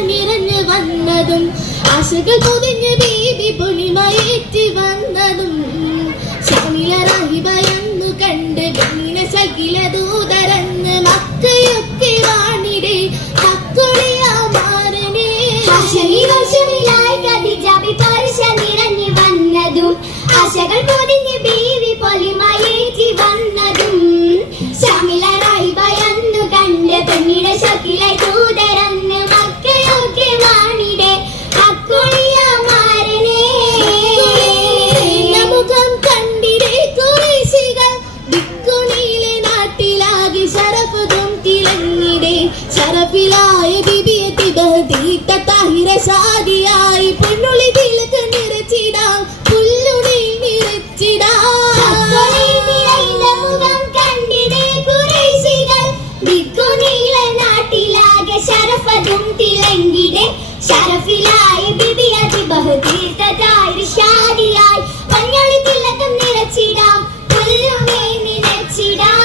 നിറഞ്ഞു വന്നതും ആശകൾ പൊതിഞ്ഞ് ബീബി പൊലിമയേറ്റി വന്നതും ശമിലറാഹിബയെന്നു കണ്ട് ബെന്നിനെ സകില ദൂതരന്ന് മക്കയൊക്കെ വാണിടെ ഹക്കുളിയാമാരനെ നിറഞ്ഞു വന്നതും ആശകൾ പൊതിഞ്ഞ് ബീബി പൊലിമയേറ്റി വന്നതും ശമിലറാഹിബയെന്നു കണ്ട് ബെന്നിനെ സകില ദൂതരന്ന് മക്കയൊക്കെ വാണിടെ ഹക്കുളിയാമാരനെ നമുക്കം കണ്ടിടെ കുറേശികൾ ദിക്കുണിയിലെ നാട്ടിലാകെ ശരഫും തിളങ്ങിടെ ശരഫിലായ ബിബിയത്തി ബഹദീത്ത താഹിര ഷാദിയായി പൊന്നുളി തിലക്ക് നിറച്ചിടാം പുല്ലുണി നിറച്ചിടാം നമുക്കം കണ്ടിടെ കുറേശികൾ ദിക്കുണിയിലെ നാട്ടിലാകെ ശരഫും തിളങ്ങിടെ ശരഫിലായ ബിബിയത്തി ബഹദീത്ത താഹിര ഷാദിയായി പൊന്നുളി തിലക്ക് നിറച്ചിടാം പുല്ലുണി നിറച്ചിടാം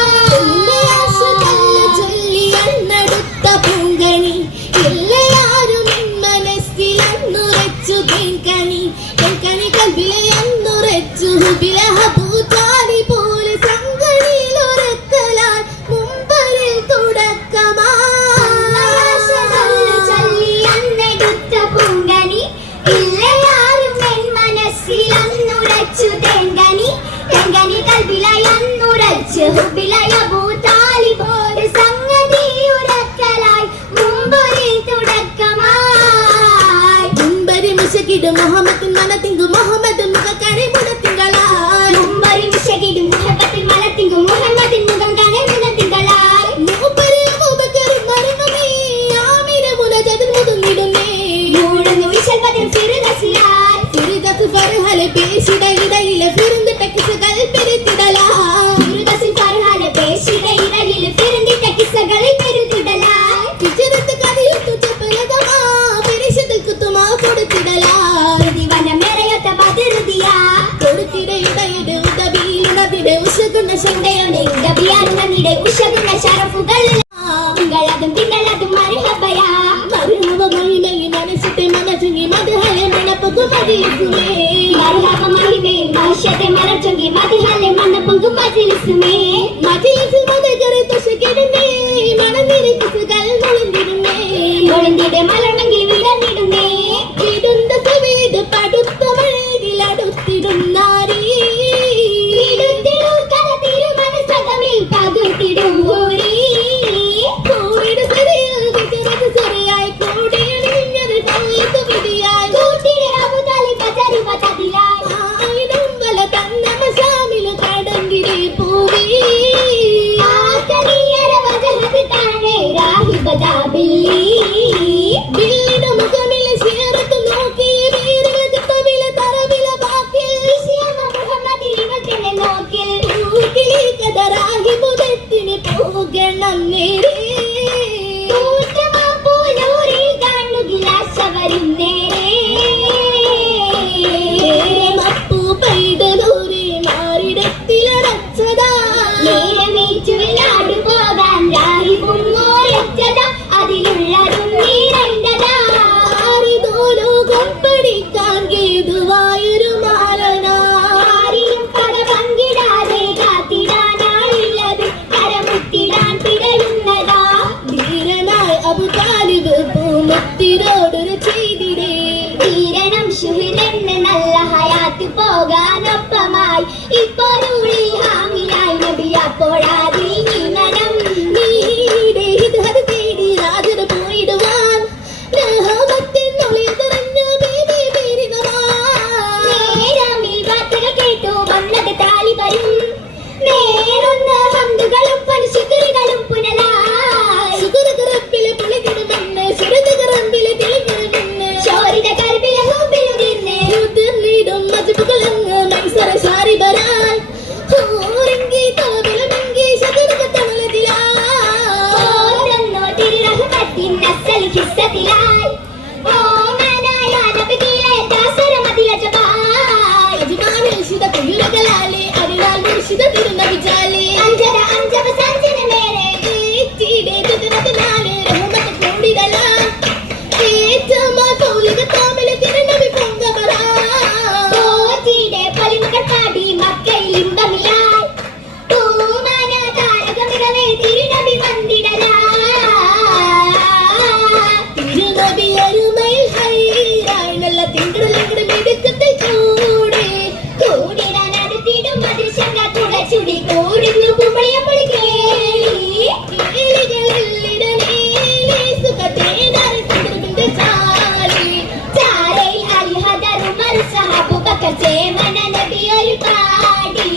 പൂങ്കണി എല്ലാരും മനസ്സിലന്നുറച്ചു കേൾക്കണി കേൾക്കണി കൽവിലെന്നുറച്ചു ഹുബിലഹബൂതാനി പോലെ സംഗണിയിൽ ഉറക്കലാൽ മുമ്പലിൽ തുടക്കമാടുത്ത പൂങ്കണി എല്ലാരും മനസ്സിലന്നുറച്ചു തേങ്കണി തേങ്കണി കൽവിലന്നുറച്ചു ഹുബിലഹബൂതാനി പോലെ മുഹമ്മദ് മനത്തിങ്കു മുഹമ്മദ് മുഖം കണി മുടത്തിങ്കളായി മുമ്പരി മിശകിടു മുഹബത്തിൽ മലത്തിങ്കു മുഹമ്മദിൻ മുഖം കണി മുടത്തിങ്കളായി മുമ്പരി അബൂബക്കർ മരണമേ ആമിന മുനജദിൻ മുതുങ്ങിടുന്നേ മൂടുന്നു വിശൽപതിൽ ഫിർദസിലായി ഫിർദസ് ഫർഹലെ പേശിട ഇടയിലെ ഫിർന്ദിട്ട കിസ്സകൾ പെരുത്തിടലായി ഫിർദസിൽ ഫർഹലെ പേശിട ഇടയിലെ ഫിർന്ദിട്ട കിസ്സകൾ പെരുത്തിടലായി ഹിജ്റത്ത് കഥയുത്തു ചപ്പലതമാ പരിശുദ്ധ കുത്തുമാ കൊടുത്തിടലായി മലർമെങ്കിൽ വിടന്നിടുന്നേ വിടുന്ന വീട് പടുത്ത മഴയിലടുത്തിടുന്നാരീ പോകാനൊപ്പമായി ഇപ്പോൾ ഹാമിലായി നബിയപ്പോഴാതി നിമനം നീടെ ഹിദഹത് തേടി രാജന പോയിടുവാൻ രഹമത്തിനുള്ളിൽ നിറഞ്ഞു ബീബി നേരമിൽ വാർത്തകൾ കേട്ടു വന്നത് താലിബരും നേരുന്ന ഹംദുകളും പനുശുക്രികളും പുനലായി ശുക്രറപ്പിലെ പുളികിടുമെന്ന് ശുരതകറമ്പിലെ തെളിഞ്ഞിടുമെന്ന് ശോരിത കൽബിലെ ഹൂബിലുതിർന്ന് ഉതിർന്നിടും മജുബുകളങ്ങ് മൈസറ ശാരി ബരാൻ ഹൂറിങ്കി തോതിലുമെങ്കി ശതുരകത്തണലതിലായി ഓരന്നോ തിരുറഹ്മത്തിൻ നസ്സൽ ഹിസ്സത്തിലായി ഓമനായ നബിയിലെ ദാസരമതിലെ ജബായ് അജ്മാനിൽ ശിദ കുയുലകളാലെ അരിലാൽ മുർശിദ തിരുനബി ജാലെ അഞ്ചര അഞ്ചവ സഞ്ചന മേരെ ചീടെ തുതനതനാ വന്നിടലാ തിരുനബി അരുമയിൽ ഹൈറായി നല്ല തിങ്കളെങ്കിലും ഇടുക്കത്തെ ചൂട് കൂടിടാൻ അടുത്തിടും മതിശങ്ക തുളച്ചുടി കൂടുന്നു കുമ്പളിയപ്പൊടി കേളി കേളികളിലിടനേ സുഖത്തേനാറി തിരുവിന്റെ ചാരി ചാരയിൽ അൽഹദറും അൽസഹാബു ബക്കർ ചേമന നബി ഒരു പാടി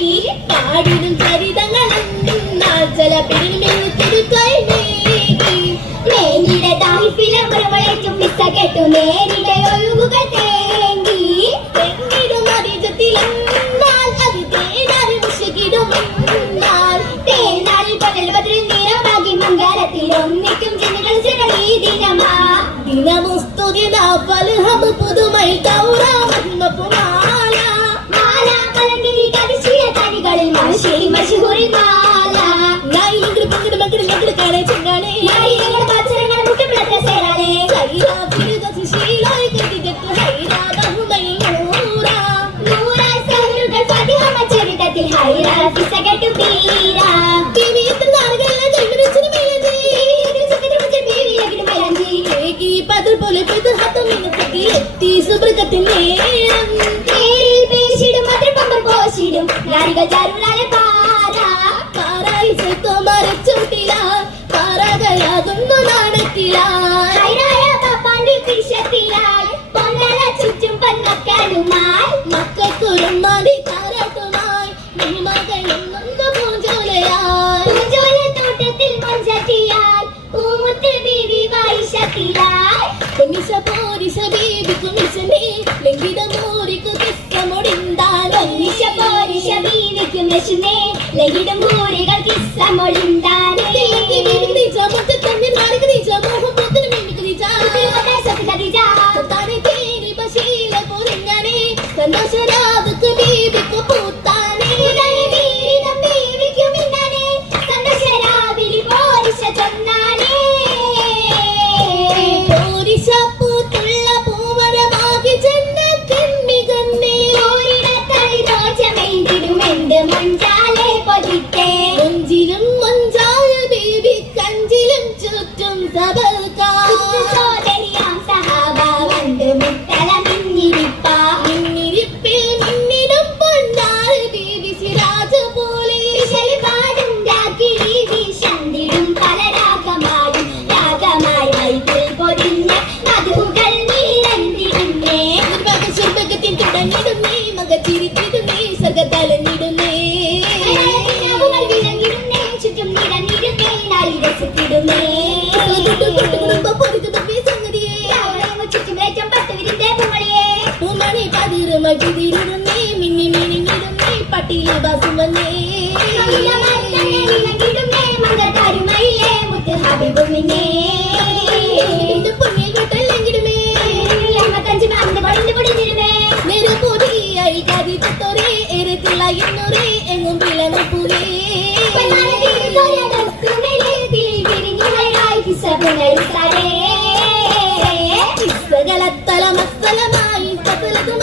പാടിനും ചരിതങ്ങളെന്നാൽ ചില പിരിമിൽ തിരുക്കൈ നീങ്ങി മേനിടെ താഹിഫിലെ പ്രവളേറ്റും പിസ്സ കേട്ടു നേരിടെ ഒഴുകുകൾ തേങ്ങി തെങ്ങിടും അതിജത്തിലെന്നാൽ അത് തേനാറി മുഷകിടുമെന്നാൽ തേനാളിൽ പകൽ ബദ്രിൽ നിറമാകി മംഗളത്തിൽ ഒന്നിക്കും ജനങ്ങൾ ചിരളീ ദിനമാ ദിനമുസ്തുതിന ഫൽഹം പുതുമൈ കൗറാമപ്പുമാല മാല കലങ്കിരി കതിശിയ തനികളിൽ മനുഷ്യരി മഷഹൂറിൽ മാല നായിലെങ്കിലും പങ്കിടും മക്കളിൽ മക്കൾ കാണേ ചെങ്കാണേ നായിരങ്ങൾ പാച്ചരങ്ങൾ മുട്ടുപിളത്തെ സേരാലേ ഹൈറാ ഫിരുദ ശീലായി കതിജത്തു ഹൈറാ ബഹുമൈ നൂറാ നൂറായി സഹറുകൾ ഫതിഹ മച്ചരിതത്തിൽ ഹൈറ ഫിസ കേട്ടു തീരാ ഇനി എത്ര നാളുകളെല്ലാം ജന്മനിച്ചിന് മേലജി ഏകി പതിൽ പോലെ പെത് ഹത്തമിന് തട്ടി എത്തി സുബ്രകത്തിൻ നേരം നേരിൽ പേശിടും മധുര പമ്പർ പോശിടും നാരികൾ ചാരുളാലെ പാരാ പാറായി ചെത്തോ മരച്ചുട്ടില പാറകളാകുന്നു നാണത്തില ഹൈറായ പാപ്പാന്റെ പിരിശത്തിലായി പൊന്നല ചുറ്റും പന്മക്കളുമായി മക്കൾക്കൊരുമാടി താരാട്ടുമായി നീ മകളും നൊന്നു പൂഞ്ചോലയായി പൂജോല തോട്ടത്തിൽ മഞ്ചത്തിയായി പൂമുത്ത് ബീവി വായിശത്തിലായി കുമിശ പോരിശ ബീബി കുമിശനെ ലംഘിത മോരിക്കു കിസ്സമൊടിന്താനോ പൊന്നിശ പോരിശ ബീവിക്കും വിശുന്നേ ലഹിടും പൂരികൾ കിസ്സമൊളിന്താനേ തിളങ്ങി ബീബി കദീജ മുത്ത തന്നിൽ നാരി കദീജ മോഹം പോത്തിന് മീമി കദീജ താനെ തേനി ബശീല പൊരിഞ്ഞാനേ സന്തോഷരാതക്ക് ബീബിക്കു പൂത്താനേ പോരിശ പൂത്തുള്ള പൂവരമാകി ജന്നത്തിൻ മികന്നേ മഞ്ചിലും മഞ്ചായ ബീബി കഞ്ചിലും ചുറ്റും സബൽക്കാ മിന്നിരിപ്പിൽ മിന്നിടും പൊന്നാറ് ബീബി സിരാജ് പോലെ സ്വർഗത്തിൽ തുടങ്ങിടുന്നേ മക ചിരിച്ചിടുന്നേ സ്വർഗത്തലഞ്ഞിടുന്നേ ചുറ്റും നിരന്നിരുന്നേ നാളി രസിച്ചിടുന്നേ ചുറ്റും പത്ത് വിരുദ്ധേ പുങ്ങളിയേ പൂമണി പതിരുമതിരുന്നേ മിന്നി മിനിങ്ങിടുന്നേ പട്ടിയിൽ ബാസുമന്നേ പൊന്നിൽ കൊട്ടല്ലെങ്കിടുമേ നെരുപൊടിയായി കതിച്ചത്തോരേ എരുത്തിള്ള ഇന്നൂരേ എങ്ങും വിളങ്ങപ്പൂരേ സകലത്തല മസ്തലമായി സകലതും